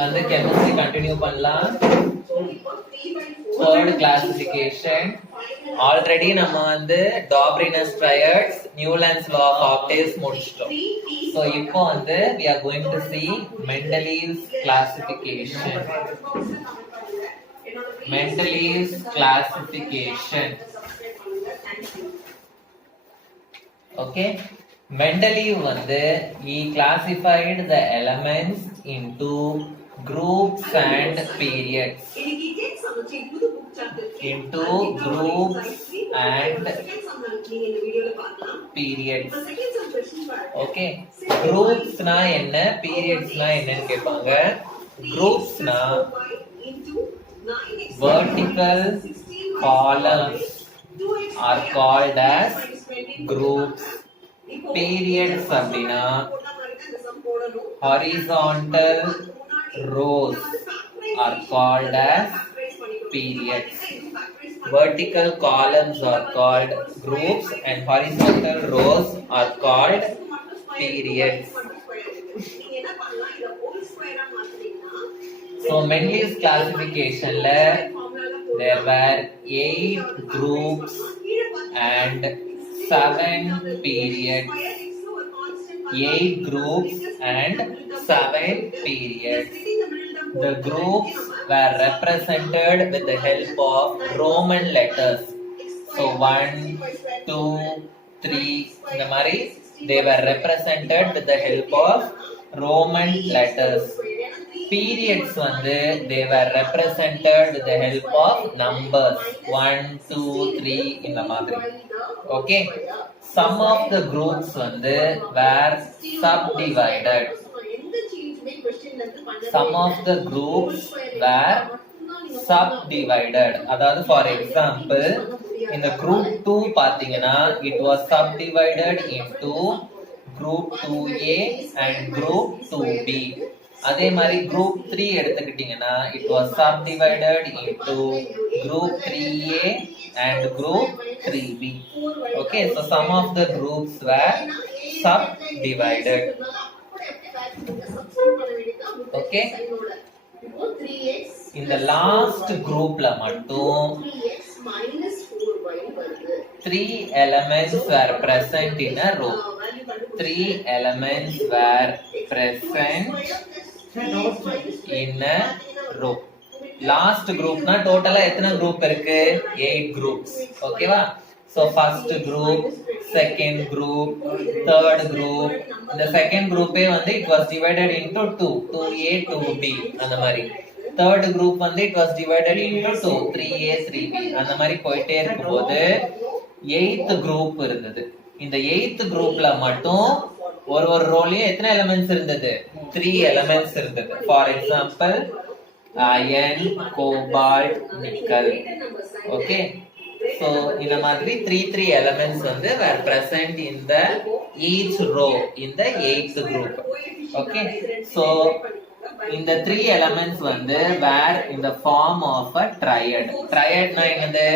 வந்து chemistry continue பண்ணலாம். Third classification. Already நம்ம வந்து Dobrinus triads, Newland's law of octaves முடிச்சிட்டோம். So இப்போ வந்து we are going to see Mendeleev's classification. Mendeleev's classification. Okay. Mendeleev வந்து he classified the elements into groups and periods. Into groups and periods. Okay. Groups na enna, periods na enna கேட்பாங்க. Groups na vertical columns are called as groups. Periods அப்படினா horizontal rows are called as periods. Vertical columns are called groups and horizontal rows are called periods. So Mendeleev's classification la there were 8 groups and 7 periods. 8 groups and 7 periods. The groups were represented with the help of Roman letters. So 1, 2, 3 இந்த மாதிரி they were represented with the help of Roman letters. Periods வந்து they were represented with the help of numbers 1, 2, 3 இந்த மாதிரி. Okay. Some of the groups வந்து were subdivided. Some of the groups were subdivided. அதாவது for example in the group 2 பாத்தீங்கன்னா it was subdivided into group 2A and group 2B. அதே மாதிரி group 3 எடுத்துக்கிட்டீங்கன்னா it was subdivided into group 3A and group 3B. Okay, so some of the groups were subdivided. Okay, in the last group la mattum 3 elements were present in a row. 3 elements were present in a row. Last group na total எத்தனை group இருக்கு? 8 groups. Okay வா? So first group, second group, third group. The second group வந்து it was divided into 2, 2A, 2B அந்த மாதிரி. Third group வந்து it was divided into 2, 3A, 3B அந்த மாதிரி போயிட்டே இருக்கும்போது 8th group இருந்தது. இந்த 8th groupல மட்டும் ஒரு ரோலயும் எத்தனை எலிமெண்ட்ஸ் இருந்தது? 3 elements இருந்தது. For example iron, cobalt, nickel. Okay, so இந்த மாதிரி 3 elements வந்து were present in the each row in the 8th group. Okay, so இந்த 3 elements வந்து were in the form of a triad. Triad na என்னது?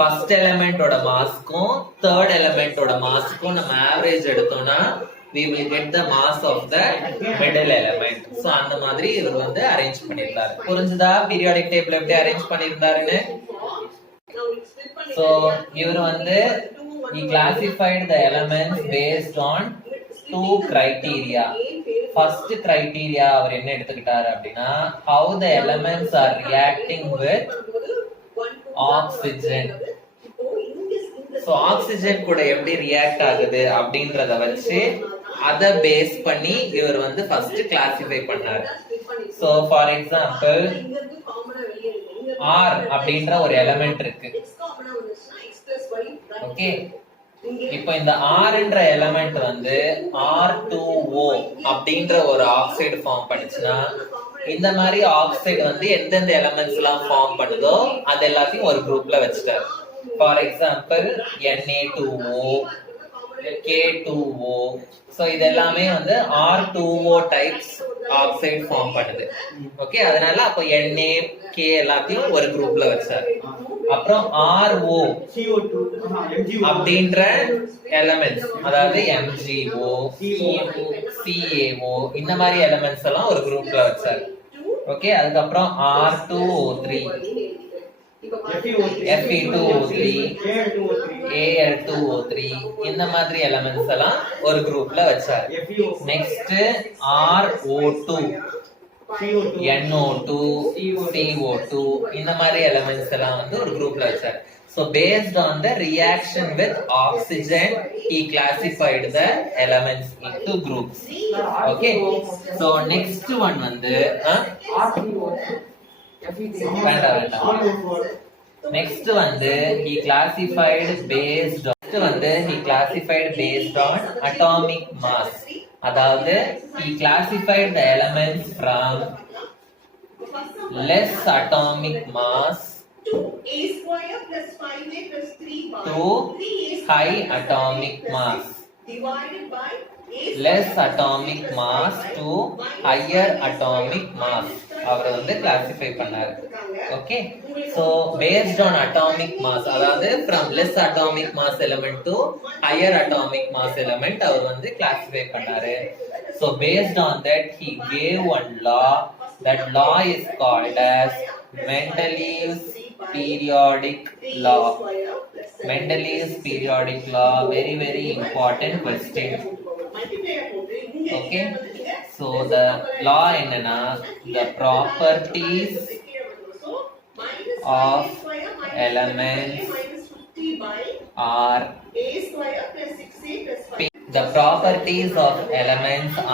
first element ஓட மாஸ்க்கும் third element ஓட மாஸ்க்கும் நம்ம ஆவரேஜ் எடுத்தோம்னா we will get the mass of the middle element. So அந்த மாதிரி இவர் வந்து அரேஞ்ச் பண்ணிருந்தாரு. புரிஞ்சுதா பீரியாடிக் டேபிள் எப்படி அரேஞ்ச் பண்ணிருந்தாருன்னு? So இவர் வந்து he classified the elements based on 2 criteria. First criteria அவர் என்ன எடுத்துக்கிட்டாரு அப்படின்னா how the elements are reacting with oxygen. So oxygen கூட எப்படி ரியாக்ட் ஆகுது அப்படின்றத வச்சு அத பேஸ் பண்ணி இவர் வந்து ஃபர்ஸ்ட் கிளாசிஃபை பண்ணாரு. So for example R அப்படின்ற ஒரு எலிமெண்ட் இருக்கு. ஓகே, இப்போ இந்த R என்ற எலிமெண்ட் வந்து R2O அப்படின்ற ஒரு ஆக்சைடு ஃபார்ம் பண்ணுச்சுன்னா இந்த மாதிரி ஆக்சைடு வந்து எந்தெந்த எலிமெண்ட்ஸ் எல்லாம் ஃபார்ம் பண்ணுதோ அது எல்லாத்தையும் ஒரு குரூப்ல வச்சுட்டாரு. For example Na2O, K2O. So இது எல்லாமே வந்து R2O டைப்ஸ் ஆக்சைடு ஃபார்ம் பண்ணுது. ஓகே, அதனால அப்ப Na K எல்லாத்தையும் ஒரு குரூப்ல வச்சார். அப்புறம் RO அப்படின்ற எலிமெண்ட்ஸ், அதாவது MgO, CaO இந்த மாதிரி எலிமெண்ட்ஸ் எல்லாம் ஒரு குரூப்ல வச்சார். ஓகே, அதுக்கப்புறம் R2O3, Fe2O3, Al2O3 இந்த மாதிரி எலிமெண்ட்ஸ் எல்லாம் ஒரு குரூப்ல வச்சார். நெக்ஸ்ட் RO2, NO2, CO2 இந்த மாதிரி எலிமெண்ட்ஸ் எல்லாம் வந்து ஒரு குரூப்ல வச்சார். So based on the reaction with oxygen, he classified the elements into groups. Okay, so next one வந்து next வந்து he classified based on atomic mass. அதாவது he classified the elements from less atomic mass to high atomic mass, less atomic mass to higher atomic mass அவர் வந்து கிளாசிஃபை பண்ணாரு. Okay, so based on atomic mass, அதாவது from less atomic mass element to higher atomic mass element அவர் வந்து கிளாசிஃபை பண்ணாரு. So based on that he gave one law. That law is called as Mendeleev's periodic law. Mendeleev's periodic law, very very important question. Okay, so the law என்னன்னா, the properties of elements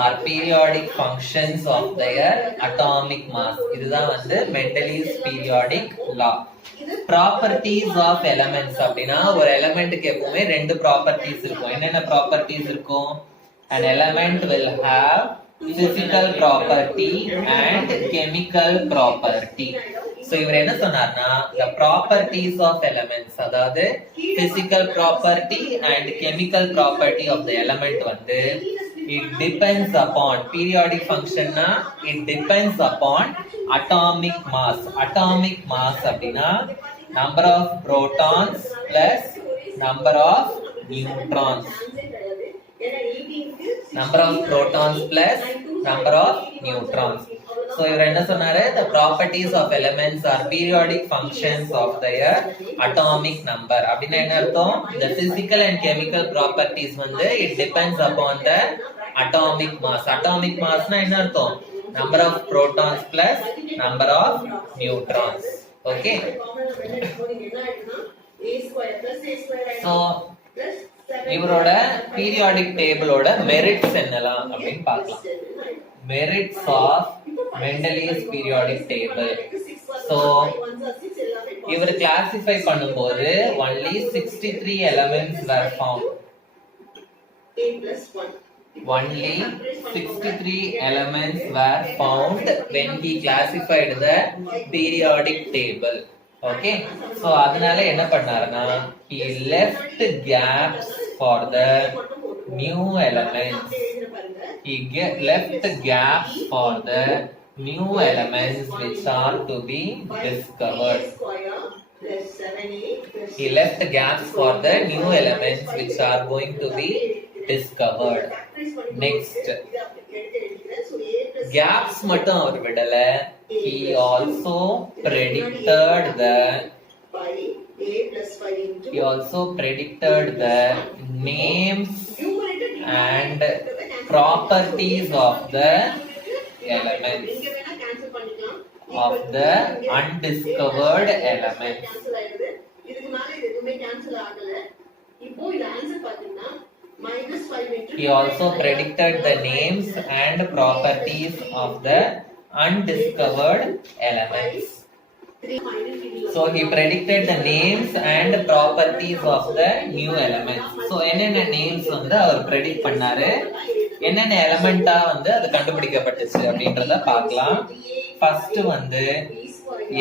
are periodic functions of their atomic mass. இதுதான் வந்து Mendeleev's periodic law. Properties of elements அப்படின்னா, ஒரு எலிமெண்ட்க்கு எப்பவுமே ரெண்டு ப்ராப்பர்ட்டிஸ் இருக்கும். என்னென்ன ப்ராப்பர்ட்டிஸ் இருக்கும்? An element will have physical property and chemical property. So இவர் என்ன சொன்னார்னா, the properties of elements, அதாவது physical property and chemical property of the element வந்து it depends upon, periodic function னா it depends upon atomic mass. Atomic mass அப்படின்னா number of protons plus number of neutrons. Number of protons plus number of neutrons. So இவர் என்ன சொன்னாரு, the properties of elements are periodic functions of their atomic number. அப்படின்னா என்ன அர்த்தம்? The physical and chemical properties வந்து it depends upon the atomic mass. Atomic mass னா என்ன அர்த்தம்? Number of protons plus number of neutrons. Okay, so இவரோட periodic டேபிளோட merits என்னலாம் அப்படின்னு பார்க்கலாம். Merits of Mendeleev's periodic table. So இவர் கிளாசிஃபை பண்ணும்போது only 63 elements were found. Only 63 elements were found when he classified the periodic table. Okay, so அதனால என்ன பண்ணாருன்னா, he left gaps for the new elements. He left gaps for the new elements which are to be discovered. He left gaps for the new elements which are going to be discovered. Next, gaps மட்டும் அவர் விடல, he also predicted the names and properties of the elements, of the undiscovered elements. He also predicted the names and properties of the undiscovered elements. So he predicted the names and properties of the new elements. So என்னென்ன நேம்ஸ் வந்து அவர் predict பண்ணாரு, என்னென்ன எலிமெண்டா வந்து அது கண்டுபிடிக்கப்பட்டுச்சு அப்படின்றத பார்க்கலாம். ஃபர்ஸ்ட் வந்து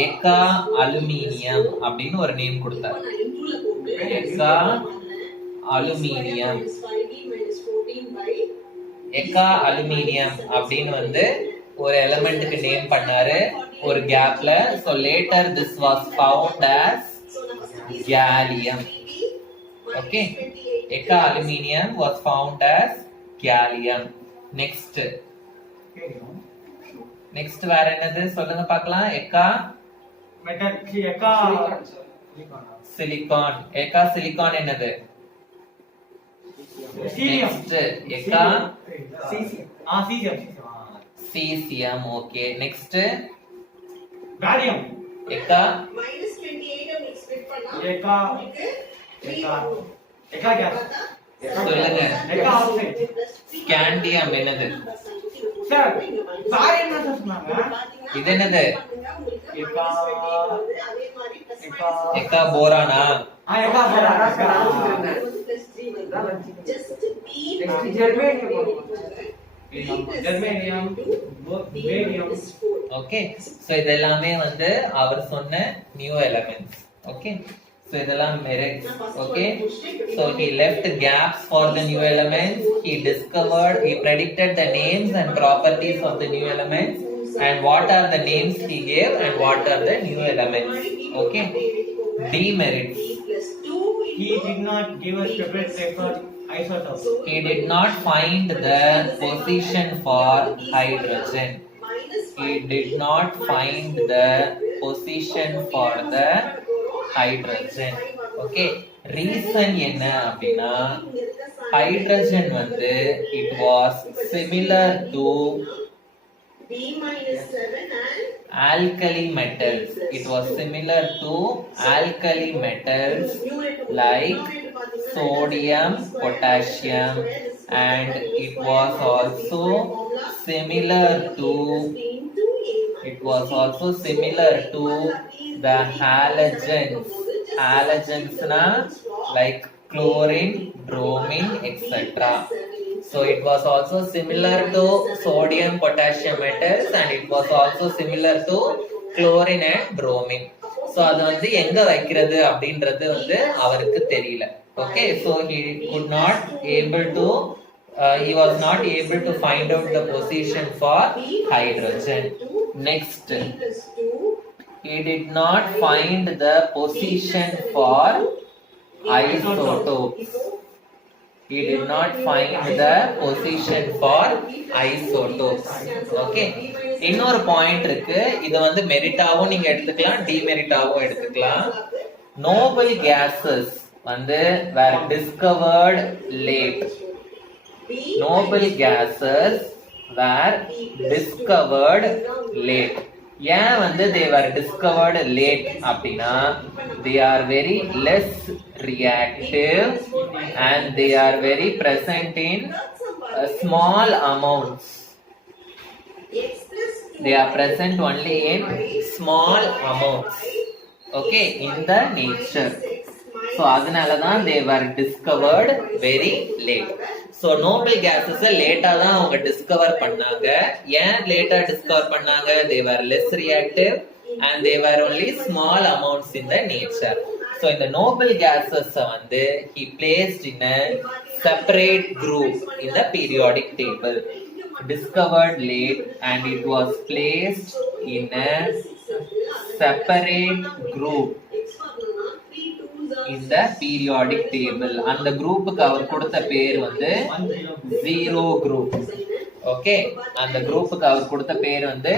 எக்கா அலுமினியம் அப்படின்னு ஒரு நேம் கொடுத்தார். எக்கா அலுமினியம். எக்கா அலுமினியம் அப்படின்னு வந்து ஒரு எலிமெண்ட்டுக்கு நேம் பண்ணாரு ஒரு கேப்ல. so later this was found as gallium. okay, எக்கா aluminium was found as gallium. next வேற என்னது சொல்லுங்க பார்க்கலாம். எக்கா மெட்டல் எக்கா சிலிகான். எக்கா சிலிகான் என்னது? next எக்கா cesium. okay, next barium. எக்கா எக்கா எக்கா கேஸ். சொல்லுங்க. எக்கா ஆக்சைடு. ஸ்காண்டியம் என்னது? சார் பேரியம் என்ன சொன்னாங்க? இது என்னது? எக்கா எக்கா போரானா? எக்கா போரானா. Germanium barium. ஓகே, சோ இதெல்லாமே வந்து அவர் சொன்ன நியூ எலிமெண்ட்ஸ். ஓகே, so இதெல்லாம் merits. okay, so he left gaps for the new elements. He predicted the names and properties of the new elements, and what are the names he gave and what are the new elements. okay, demerits. He did not give a separate record isotope. He did not find the position for hydrogen. He did not find the position for the hydrogen. okay, reason என்ன அப்படினா hydrogen வந்து it was similar to alkali metals. It was similar to alkali metals like sodium, potassium, and it was also similar to the halogens. Halogens na like chlorine, bromine, etc. So it was also similar to sodium, potassium metals, and it was also similar to chlorine and bromine. So அது வந்து எங்க வைக்கிறது அப்படின்றது வந்து அவருக்கு தெரியல. okay, so he was not able to find out the position for hydrogen. next, he did not find the position for isotopes. He did not find the position for isotopes. okay, இன்னொரு பாயிண்ட் இருக்கு. இது வந்து மெரிட்டாவும் நீங்க எடுத்துக்கலாம், டிமெரிட்டாவும் எடுத்துக்கலாம். noble gases வந்து were discovered late. noble gases were discovered late. ஏன் வந்து they were discovered late அப்படின்னா they are very less reactive and they are very present in small amounts. They are present only in small amounts. okay, in the nature. so அதனால தான் they were discovered very late. so noble gases லேட்டா தான் அவங்க டிஸ்கவர் பண்ணாங்க. ஏன் லேட்டா டிஸ்கவர் பண்ணாங்க? they were less reactive and they were only small amounts in the nature. so இந்த noble gases வந்து he placed in a separate group in the periodic table. discovered late and it was placed in a separate group in the periodic table. அந்த குரூப்புக்கு அவர் கொடுத்த பேர் வந்து zero group. okay, அந்த குரூப்புக்கு அவர் கொடுத்த பேர் வந்து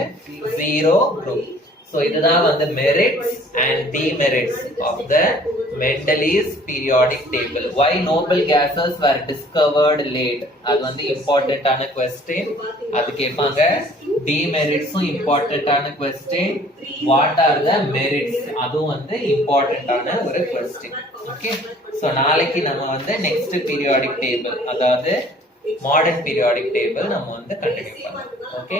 zero group. so இதுதான் வந்து merits and demerits of the Mendel's periodic table. why noble gases were discovered late? அது வந்து இம்பார்ட்டன்ட் ஆன क्वेश्चन. அது கேட்பாங்க. demeritsம் இம்பார்ட்டன்ட் ஆன question. what are the merits? அதுவும் வந்து இம்பார்ட்டன்ட் ஆன ஒரு क्वेश्चन. ஓகே, சோ நாளைக்கு நம்ம வந்து நெக்ஸ்ட் பீரியாடிக் டேபிள், அதாவது மாடர்ன் பீரியாடிக் டேபிள் நம்ம வந்து கண்டினியூ பண்ணலாம். ஓகே.